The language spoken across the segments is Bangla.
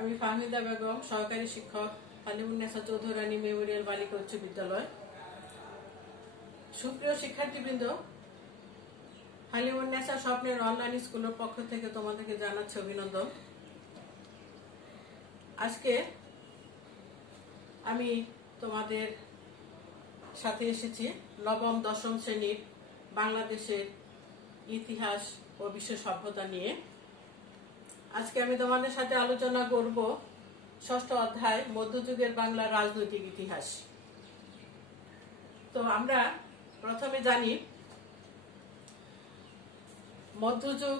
আমি ফাহমিদা বেগম, সহকারী শিক্ষক, হালিমুন্নেসা চৌধুরানী মেমোরিয়াল বালিকা উচ্চ বিদ্যালয়। সুপ্রিয় শিক্ষার্থীবৃন্দ, হালিমুন্নেসা স্বপ্নের অনলাইন স্কুলের পক্ষ থেকে তোমাদেরকে জানাচ্ছি অভিনন্দন। আজকে আমি তোমাদের সাথে এসেছি নবম দশম শ্রেণীর বাংলাদেশের ইতিহাস ও বিশ্ব সভ্যতা নিয়ে। আজকে আমি তোমাদের সাথে আলোচনা করব ষষ্ঠ অধ্যায় মধ্যযুগের বাংলার রাজনৈতিক ইতিহাস। তো আমরা প্রথমে জানি মধ্যযুগ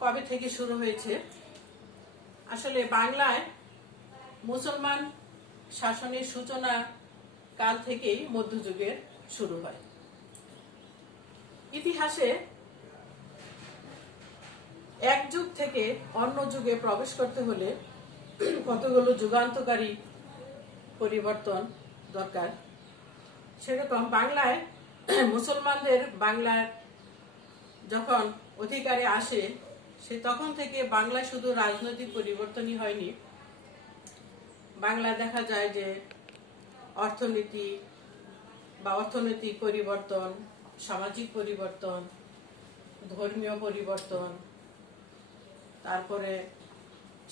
কবে থেকে শুরু হয়েছে। আসলে বাংলায় মুসলমান শাসনের সূচনা কাল থেকেই মধ্যযুগের শুরু হয়। ইতিহাসে এক যুগ থেকে অন্য যুগে প্রবেশ করতে হলে কতগুলো যুগান্তকারী পরিবর্তন দরকার। সেরকম বাংলায় মুসলমানদের বাংলার যখন অধিকারে আসে সে তখন থেকে বাংলায় শুধু রাজনৈতিক পরিবর্তনই হয়নি, বাংলা দেখা যায় যে অর্থনৈতিক পরিবর্তন, সামাজিক পরিবর্তন, ধর্মীয় পরিবর্তন, তারপরে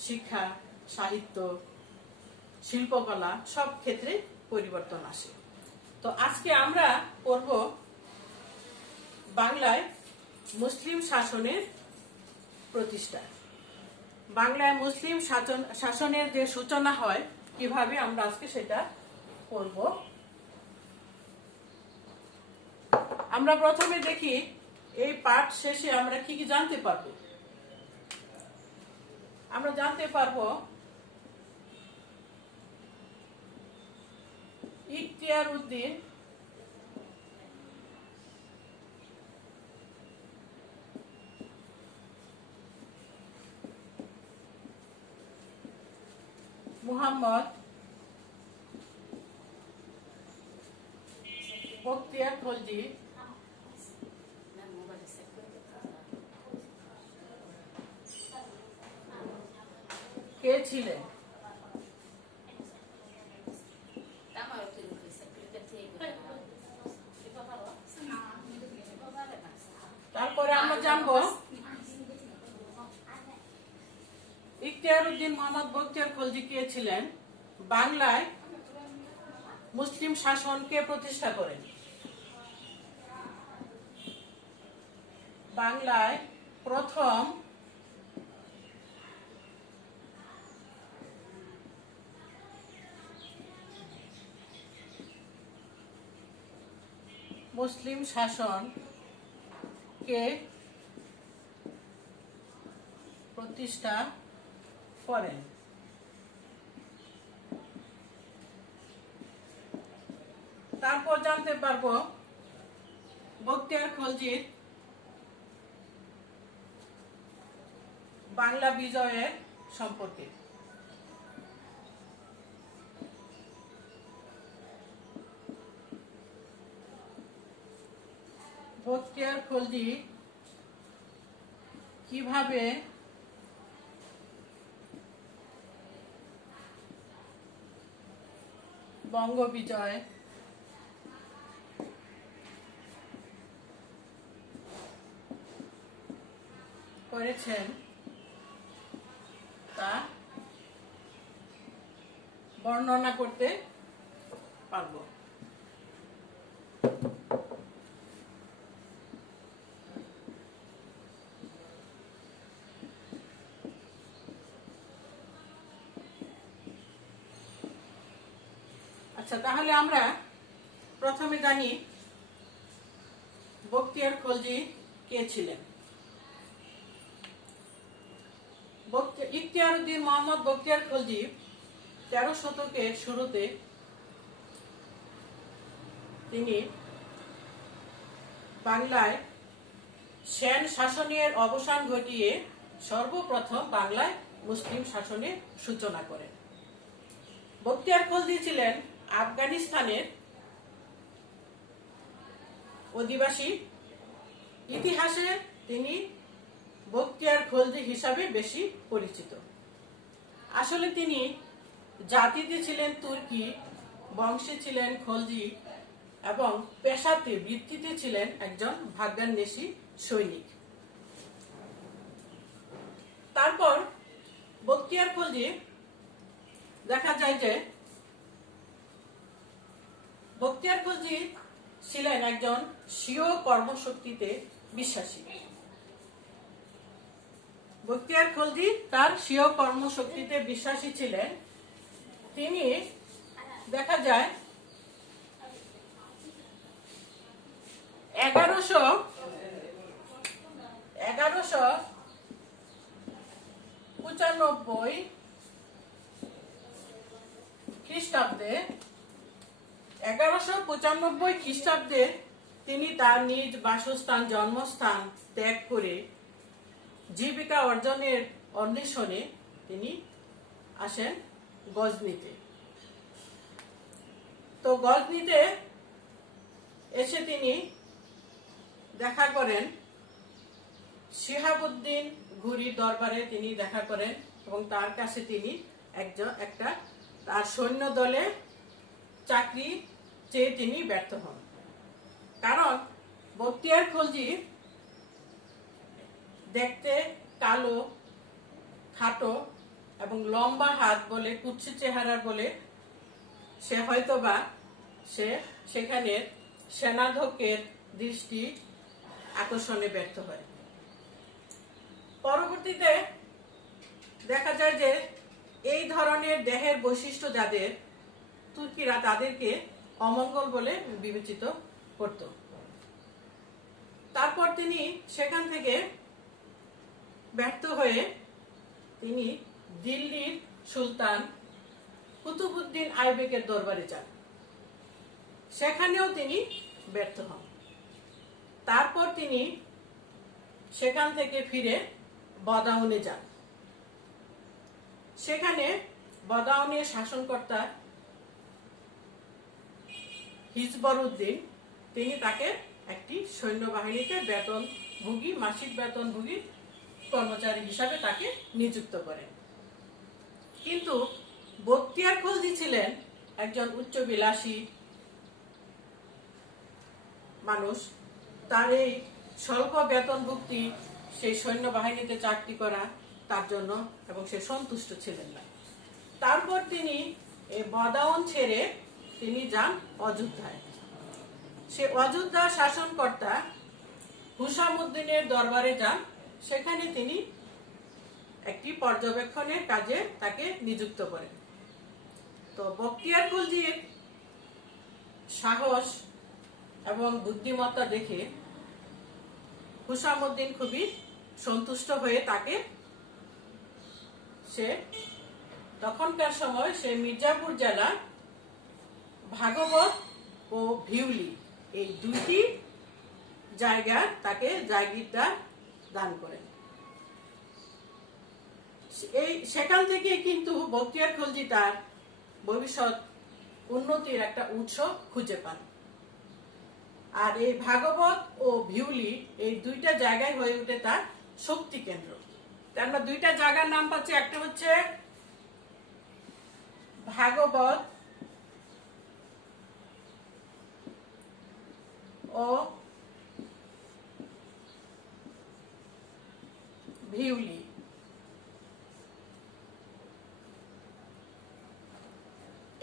শিক্ষা, সাহিত্য, শিল্পকলা সব ক্ষেত্রে পরিবর্তন আসে। তো আজকে আমরা পড়ব বাংলায় মুসলিম শাসনের প্রতিষ্ঠা। বাংলায় মুসলিম শাসনের যে সূচনা হয় কিভাবে আমরা আজকে সেটা পড়ব। আমরা প্রথমে দেখি এই পাঠ শেষে আমরা কি কি জানতে পারবো। আমরা জানতে পারবো ইখতিয়ার উদ্দিন মুহাম্মদ বখতিয়ার খলজি কে ছিলেন? তারপরে আমরা জানবো ইখতিয়ার উদ্দিন মোহাম্মদ বখতিয়ার খলজি কে ছিলেন, বাংলায় মুসলিম শাসন কে প্রতিষ্ঠা করেন, বাংলায় প্রথম মুসলিম শাসন কে প্রতিষ্ঠা করেন। তারপর জানতে পারবো বখতিয়ার খলজির বাংলা বিজয়ের সম্পর্কে। বখতিয়ার খলজি কিভাবে বঙ্গ বিজয় করেছেন তা বর্ণনা করতে পারবো। আচ্ছা, তাহলে আমরা প্রথমে জানি বখতিয়ার খলজি কে ছিলেন। ইখতিয়ার উদ্দিন মোহাম্মদ বখতিয়ার খলজি 13 শতকের শুরুতে তিনি বাংলায় সেন শাসনের অবসান ঘটিয়ে সর্বপ্রথম বাংলায় মুসলিম শাসনের সূচনা করেন। বখতিয়ার খলজি ছিলেন আফগানিস্তানের অধিবাসী। ইতিহাসে তিনি বখতিয়ার খলজি হিসাবে বেশি পরিচিত। আসলে তিনি জাতিতে ছিলেন তুর্কি, বংশে ছিলেন খলজি এবং পেশাতে বৃত্তিতে ছিলেন একজন ভাগ্যান্বেষী সৈনিক। তারপর বখতিয়ার খলজি দেখা যায় যে বখতিয়ার খলজি ছিলেন একজন স্বীয় কর্মশক্তিতে বিশ্বাসী। বখতিয়ার খলজি তার স্বীয় কর্মশক্তিতে বিশ্বাসী ছিলেন। তিনি দেখা যায় 1195 খ্রিস্টাব্দে 1195 খ্রিস্টাব্দে তিনি তার নিজ বাসস্থান জন্মস্থান ত্যাগ করে জীবিকা অর্জনের অন্বেষণে তিনি আসেন গজনিতে। তো গজনিতে এসে তিনি দেখা করেন শিহাবুদ্দিন ঘুরির দরবারে তিনি দেখা করেন এবং তার কাছে তিনি একটা তার সৈন্য দলে চাকরি চেয়ে তিনি ব্যর্থ হন। কারণ বখতিয়ার খলজি দেখতে কালো, খাটো এবং লম্বা হাত বলে, কুৎসিত চেহারার বলে সে হয়তোবা সেখানে সেনাধ্যক্ষের দৃষ্টি আকর্ষণে ব্যর্থ হয়। পরবর্তীতে দেখা যায় যে এই ধরনের দেহের বৈশিষ্ট্য যাদের, তুর্কিরা তাদেরকে অমঙ্গল বলে বিবেচিত করত। তারপর তিনি সেখান থেকে ব্যর্থ হয়ে তিনি দিল্লির সুলতান কুতুবউদ্দিন আইবেকের দরবারে যান। সেখানেও তিনি ব্যর্থ হন। তারপর তিনি সেখান থেকে ফিরে বদাউনে যান। সেখানে বদাউনের শাসনকর্তা হিজবরউদ্দিন তিনি তাকে একটি সৈন্যবাহিনীতে মাসিক বেতনভোগী কর্মচারী হিসাবে তাকে নিযুক্ত করেন। কিন্তু বখতিয়ার খলজি ছিলেন একজন উচ্চবিলাসী মানুষ। তার এই স্বল্প বেতনভুক্তি, সেই সৈন্যবাহিনীতে চাকরি করা তার জন্য এবং সে সন্তুষ্ট ছিলেন না। তারপর তিনি এই বদাউন ছেড়ে তিনি যান অযোধ্যায়। সে অযোধ্যার শাসনকর্তা হুসামউদ্দিনের দরবারে যান। সেখানে তিনি একটি পর্যবেক্ষণের কাজে তাকে নিযুক্ত করেন। তো বখতিয়ার খলজির সাহস এবং বুদ্ধিমত্তা দেখে হুসামউদ্দিন খুবই সন্তুষ্ট হয়ে তাকে তখনকার সময় সে মির্জাপুর জেলা ভাগবত ও ভিউলি এই দুইটি জায়গা তাকে জাগিরদার দান করেন। সেখান থেকে কিন্তু বখতিয়ার খলজি তার ভবিষ্যৎ উন্নতির একটা উৎস খুঁজে পান। আর এই ভাগবত ও ভিউলি এই দুইটা জায়গায় হয়ে ওঠে তার শক্তি কেন্দ্র। আমরা দুইটা জায়গার নাম পাচ্ছি, একটা হচ্ছে ভাগবত ও ভিউলি।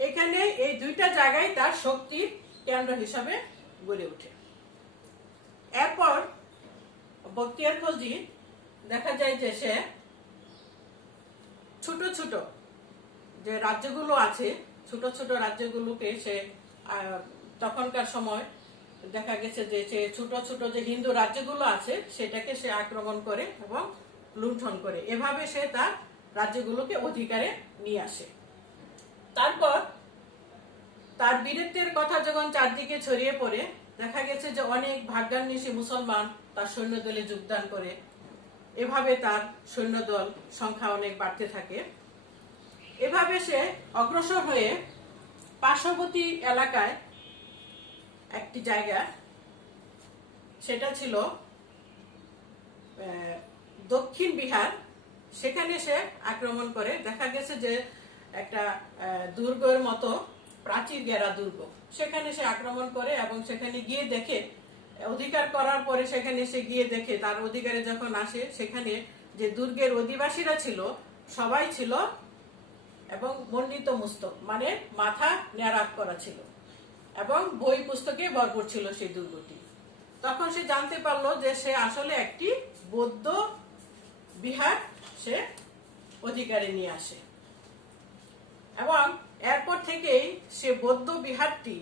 এখানে এই দুইটা জায়গায় তার শক্তির কেন্দ্র হিসাবে গড়ে ওঠে। এরপর বখতিয়ার খলজি দেখা যায় যে সে ছোট ছোট যে রাজ্যগুলো আছে, ছোট ছোট রাজ্যগুলোকে সে তখনকার সময় দেখা গেছে যে সে ছোট ছোট যে হিন্দু রাজ্যগুলো আছে সেটাকে সে আক্রমণ করে এবং লুণ্ঠন করে। এভাবে সে তার রাজ্যগুলোকে অধিকারে নিয়ে আসে। তারপর তার বীরত্বের কথা যখন চারদিকে ছড়িয়ে পড়ে, দেখা গেছে যে অনেক ভাগ্যান্বেষী মুসলমান তার সৈন্যদলে যোগদান করে। এভাবে তার সৈন্যদল সংখ্যা অনেক বাড়তে থাকে। এভাবে সে অগ্রসর হয়ে পার্শ্ববর্তী এলাকায় একটি জায়গা, সেটা ছিল দক্ষিণ বিহার, সেখানে সে আক্রমণ করে। দেখা গেছে যে একটা দুর্গের মতো প্রাচীর ঘেরা দুর্গ, সেখানে সে আক্রমণ করে এবং সেখানে গিয়ে দেখে, অধিকার করার পরে সেখানে সে গিয়ে দেখে, তার অধিকারে যখন আসে, সেখানে যে দুর্গের অধিবাসীরা ছিল সবাই ছিল এবং মণ্ডিত মুস্তক, মানে মাথা নেড়াপ করা ছিল এবং বই পুস্তকে ভরপুর ছিল সেই দুর্গটি। তখন সে জানতে পারলো যে সে আসলে একটি বৌদ্ধ বিহার সে অধিকারে নিয়ে আসে এবং এরপর থেকেই সে বৌদ্ধ বিহারটি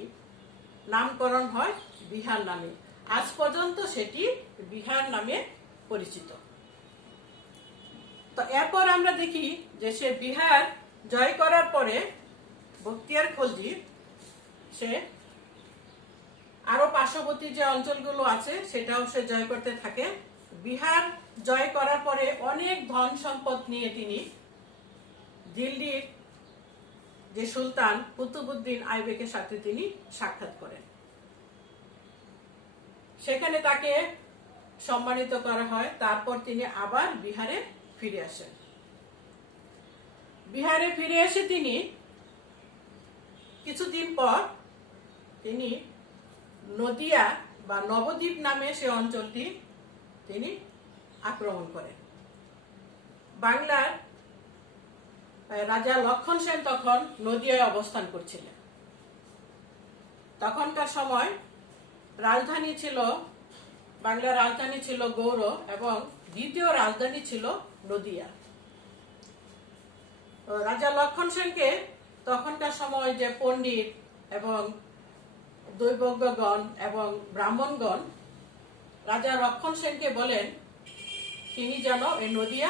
নামকরণ হয় বিহার নামে। আজ পর্যন্ত সেটি বিহার নামে পরিচিত। তো এরপর আমরা দেখি যে সে বিহার জয় করার পরে বখতিয়ার খলজি সে আরো পার্শ্ববর্তী যে অঞ্চলগুলো আছে সেটাও সে জয় করতে থাকে। বিহার জয় করার পরে অনেক ধন সম্পদ নিয়ে তিনি দিল্লির যে সুলতান কুতুবউদ্দিন আইবেকের সাথে তিনি সাক্ষাৎ করেন। সেখানে তাকে সম্মানিত করা হয়। তারপর তিনি আবার বিহারে ফিরে আসেন। বিহারে ফিরে এসে তিনি কিছুদিন পর তিনি নদিয়া বা নবদ্বীপ নামে সে অঞ্চলটি তিনি আক্রমণ করেন। বাংলার রাজা লক্ষণ সেন তখন নদিয়ায় অবস্থান করছিলেন। তখনকার সময় রাজধানী ছিল, বাংলার রাজধানী ছিল গৌড় এবং দ্বিতীয় রাজধানী ছিল নদিয়া। রাজা লক্ষণ সেনকে তখনকার সময় যে পণ্ডিত এবং দৈবজ্ঞগণ এবং ব্রাহ্মণগণ রাজা লক্ষণ সেনকে বলেন তিনি যেন এই নদিয়া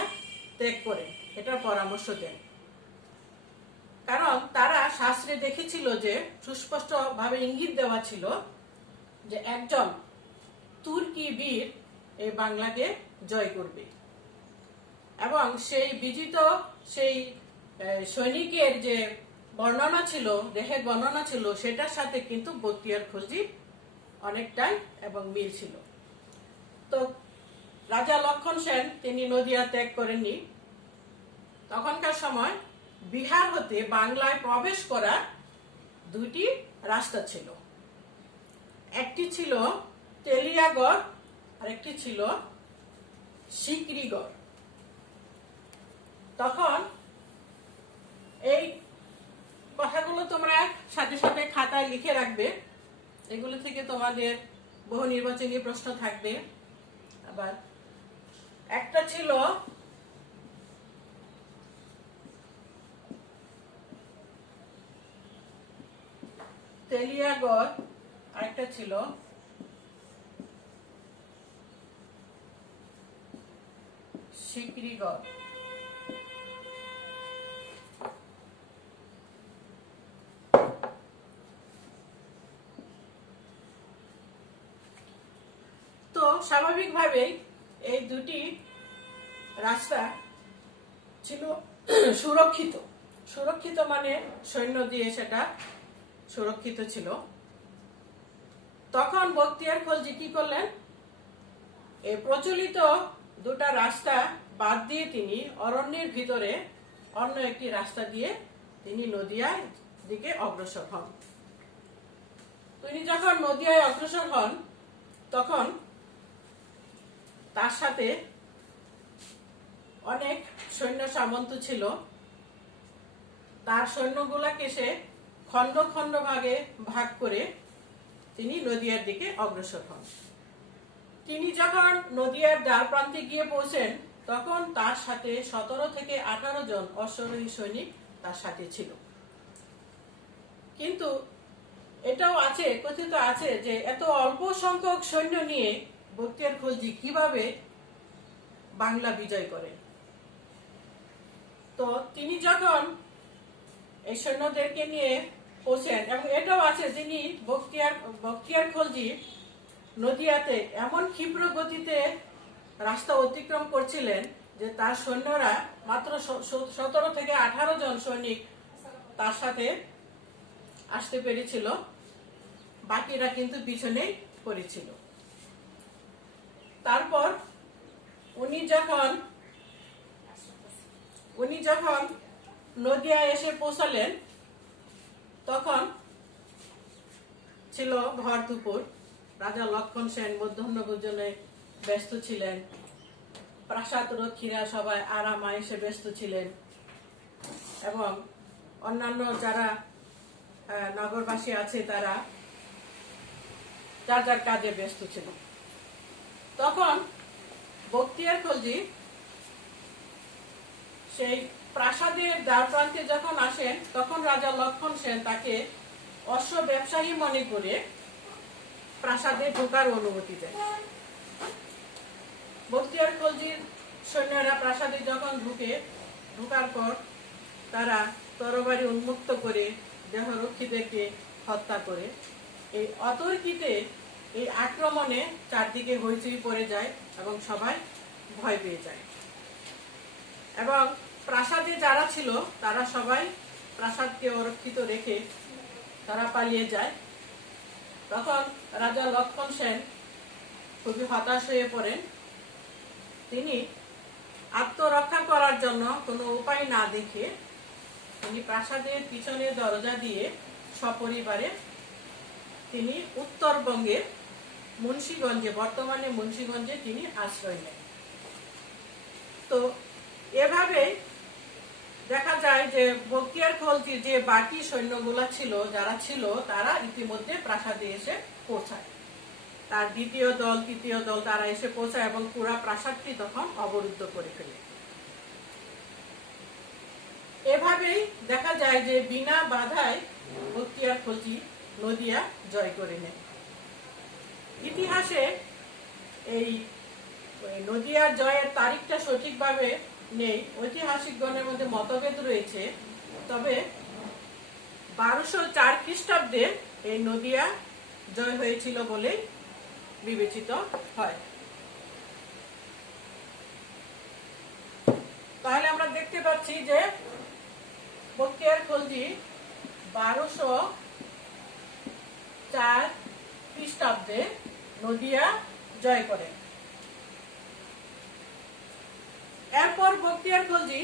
ত্যাগ করেন, এটার পরামর্শ দেন। কারণ তারা শাস্ত্রে দেখেছিল যে সুস্পষ্ট ভাবে ইঙ্গিত দেওয়া ছিল যে একজন তুর্কি বীর এই বাংলাকে জয় করবে এবং সেই বিজিত সেই সৈনিকের যে বর্ণনা ছিল, দেহের বর্ণনা ছিল, সেটার সাথে কিন্তু বখতিয়ার খলজি অনেকটাই এবং মিল ছিল। তো রাজা লক্ষণ সেন তিনি নদিয়া ত্যাগ করেননি। তখনকার সময় বিহার হতে বাংলায় প্রবেশ করা দুইটি রাস্তা ছিল, একটি ছিল তেলিয়াগড় আর একটি ছিল সিকরিগড়। তখন এই কথাগুলো তোমরা সাথে সাথে খাতায় লিখে রাখবে, এগুলো থেকে তোমাদের বহু নির্বাচনী প্রশ্ন থাকবে। আবার একটা ছিল তেলিয়াগড়, আরেকটা ছিল সিকরিগড়। তো স্বাভাবিকভাবেই এই দুটি রাস্তা ছিল সুরক্ষিত। সুরক্ষিত মানে সৈন্য দিয়ে সেটা সুরক্ষিত ছিল। তখন বখতিয়ার খলজি কি করলেন, এই প্রচলিত দুটা রাস্তা বাদ দিয়ে তিনি অরণ্যের ভিতরে অন্য একটি রাস্তা দিয়ে তিনি নদিয়ার দিকে অগ্রসর হন। তিনি যখন নদিয়ায় অগ্রসর হন তখন তার সাথে অনেক সৈন্য সামন্ত ছিল। তার সৈন্যগুলাকে সে খন্ড খন্ড ভাগে ভাগ করে তিনি নদিয়ার দিকে অগ্রসর হন। তিনি যখন নদিয়ার দ্বার প্রান্তে গিয়ে পৌঁছেন তখন তার সাথে 17 থেকে 18 জন অশ্বারোহী সৈনিক তার সাথে ছিল। কিন্তু এটাও আছে, কথিত আছে যে এত অল্প সংখ্যক সৈন্য নিয়ে বখতিয়ার খলজি কিভাবে বাংলা বিজয় করেন। তো তিনি যখন এই সৈন্যদেরকে নিয়ে পৌঁছেন, এবং এটাও আছে যিনি বখতিয়ার খলজি নদিয়াতে এমন ক্ষিপ্র গতিতে রাস্তা অতিক্রম করছিলেন যে তার সৈন্যরা মাত্র 17 থেকে 18 জন সৈনিক তার সাথে আসতে পেরেছিল, বাকিরা কিন্তু পিছনেই পড়েছিল। তারপর উনি যখন উনি যখন নদিয়ায় এসে পৌঁছালেন তখন ছিল ভর দুপুর। রাজা লক্ষণ সেন মধ্যাহ্ন ভোজনে ব্যস্ত ছিলেন, প্রাসাদ রক্ষীরা সবাই আরাম আয়েসে ব্যস্ত ছিলেন এবং অন্যান্য যারা নগরবাসী আছে তারা যার যার কাজে ব্যস্ত ছিল। তখন বখতিয়ার খলজি সেই প্রাসাদের দ্বার প্রান্তে যখন আসেন তখন রাজা লক্ষণ সেন তাকে অশ্ব ব্যবসায়ী মনে করে প্রাসাদে ঢোকার অনুমতি দেন। বখতিয়ার খলজির সৈন্যরা প্রাসাদে যখন ঢোকার পর তারা তরবারি উন্মুক্ত করে দেহরক্ষীদেরকে হত্যা করে। এই অতর্কিতে এই আক্রমণে চারদিকে হইচই পড়ে যায় এবং সবাই ভয় পেয়ে যায় এবং প্রাসাদে যারা ছিল তারা সবাই প্রাসাদকে অরক্ষিত রেখে তারা পালিয়ে যায়। তখন রাজা লক্ষণ সেন খুবই হতাশ হয়ে পড়েন। তিনি আত্মরক্ষা করার জন্য কোনো উপায় না দেখে তিনি প্রাসাদের পিছনের দরজা দিয়ে সপরিবারে তিনি উত্তরবঙ্গের মুন্সিগঞ্জে, বর্তমানে মুন্সিগঞ্জে তিনি আশ্রয় নেন। তো এভাবে দেখা যায় যে বখতিয়ার খলজির যে বাকি সৈন্যগুলা ছিল যারা ছিল তারা ইতিমধ্যে প্রাসাদে এসে পৌঁছায়। তার দ্বিতীয় দল তৃতীয় দল তারা এসে পৌঁছায় এবং পুরা প্রাসাদটি তখন অবরুদ্ধ করে ফেলে। এভাবেই দেখা যায় যে বিনা বাধায় বখতিয়ার খলজি নদিয়া জয় করে নেয়। ইতিহাসে এই নদিয়ার জয়ের তারিখটা সঠিকভাবে নেই, ঐতিহাসিকগণের মধ্যে মতভেদ রয়েছে। তবে 1204 খ্রিস্টাব্দে এই নদিয়া জয় হয়েছিল বলে বিবেচিত হয়। তাহলে আমরা দেখতে পাচ্ছি যে বখতিয়ার খলজি 1204 খ্রিস্টাব্দে নদিয়া জয় করেন। এরপর বখতিয়ার খলজি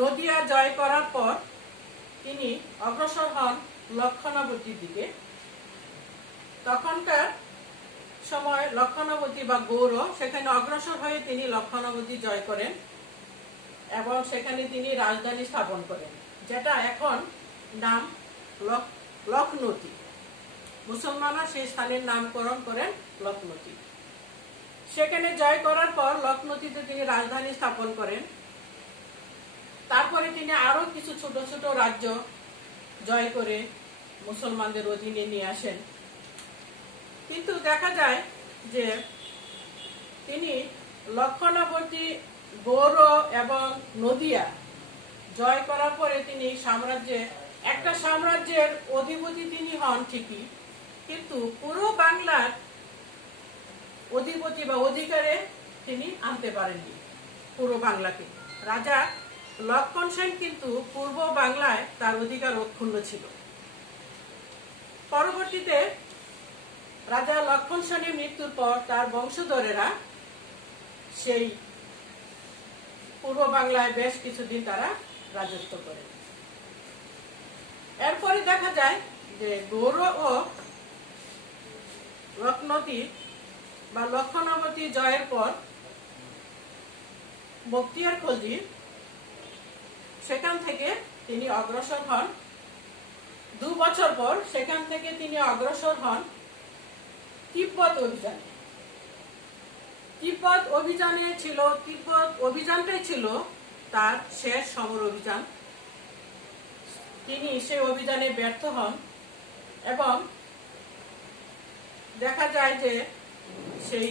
নদিয়া জয় করার পর তিনি অগ্রসর হন লক্ষণাবতীর দিকে। তখনকার সময় লক্ষণাবতী বা গৌড়, সেখানে অগ্রসর হয়ে তিনি লক্ষণাবতী জয় করেন এবং সেখানে তিনি রাজধানী স্থাপন করেন, যেটা এখন নাম লখনৌতি। মুসলমানরা সেই স্থানের নামকরণ করেন লখনৌতি। সেখানে জয় করার পর লখনৌতিতে তিনি রাজধানী স্থাপন করেন। তারপরে তিনি আরো কিছু ছোট ছোট রাজ্য জয় করে মুসলমানদের অধীনে নিয়ে আসেন। কিন্তু দেখা যায় যে তিনি লক্ষণাবতী, গৌড় এবং নদিয়া জয় করার পরে তিনি একটা সাম্রাজ্যের অধিপতি তিনি হন ঠিকই, কিন্তু পুরো বাংলার অধিপতি বা অধিকারে তিনি আনতে পারেননি পুরো বাংলাকে। রাজা লক্ষণ সেন কিন্তু পূর্ব বাংলায় তার অধিকার অক্ষুণ্ণ ছিল। পরবর্তীতে রাজা লক্ষণ সেনের মৃত্যুর পর তার বংশধরেরা সেই পূর্ব বাংলায় বেশ কিছুদিন তারা রাজত্ব করে। এরপরে দেখা যায় যে গৌড় ও লখনৌতি বা লক্ষণাবতী জয়ের পর বখতিয়ার খলজি সেখান থেকে তিনি অগ্রসর হন। 2 বছর পর সেখান থেকে তিনি অগ্রসর হন তিব্বত অভিযানে। তিব্বত অভিযানটাই ছিল তার শেষ সমর অভিযান। তিনি সেই অভিযানে ব্যর্থ হন এবং দেখা যায় যে সেই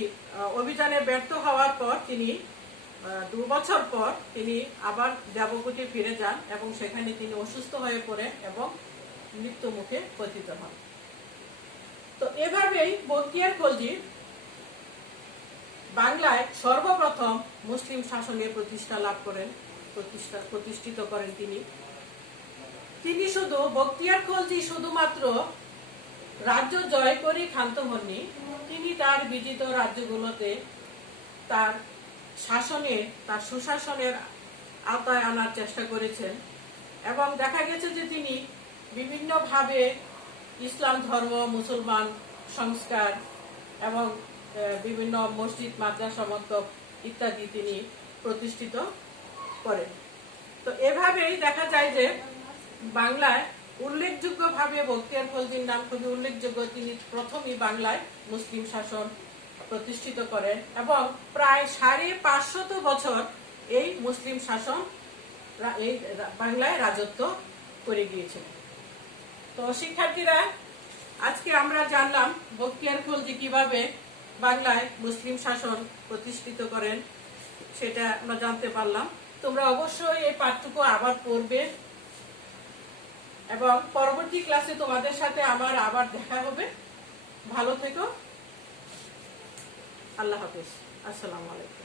অভিযানে ব্যর্থ হওয়ার পর তিনি 2 বছর পর তিনি আবার দেবকুটি ফিরে যান এবং সেখানে তিনি অসুস্থ হয়ে পড়েন এবং মৃত্যু মুখে পতিত হন। তো এভাবেই বখতিয়ার খলজি বাংলায় সর্বপ্রথম মুসলিম শাসনের প্রতিষ্ঠিত করেন। তিনি বখতিয়ার খলজি শুধুমাত্র রাজ্য জয় করে ক্ষান্ত হননি, তিনি তার বিজিত রাজ্যগুলোতে তার সুশাসনের আওতায় আনার চেষ্টা করেছেন এবং দেখা গেছে যে তিনি বিভিন্নভাবে ইসলাম ধর্ম, মুসলমান সংস্কার এবং বিভিন্ন মসজিদ, মাদ্রাসা, মক্তব ইত্যাদি তিনি প্রতিষ্ঠিত করেন। তো এভাবেই দেখা যায় যে বাংলায় উল্লেখযোগ্যভাবে বখতিয়ার খলজির নাম খুবই উল্লেখযোগ্য। তিনি প্রথমই বাংলায় মুসলিম শাসন প্রতিষ্ঠিত করেন এবং প্রায় ৫৫০ বছর এই মুসলিম শাসন এই বাংলায় রাজত্ব করে গিয়েছিল। তো শিক্ষার্থীরা, আজকে আমরা জানলাম বখতিয়ার খলজি কিভাবে বাংলায় মুসলিম শাসন প্রতিষ্ঠিত করেন, সেটা আমরা জানতে পারলাম। তোমরা অবশ্যই এই পাঠটুকু আবার পড়বে এবং পরবর্তী ক্লাসে তোমাদের সাথে আমার আবার দেখা হবে। ভালো থেকো। আল্লাহ হাফেজ। আসসালামু আলাইকুম।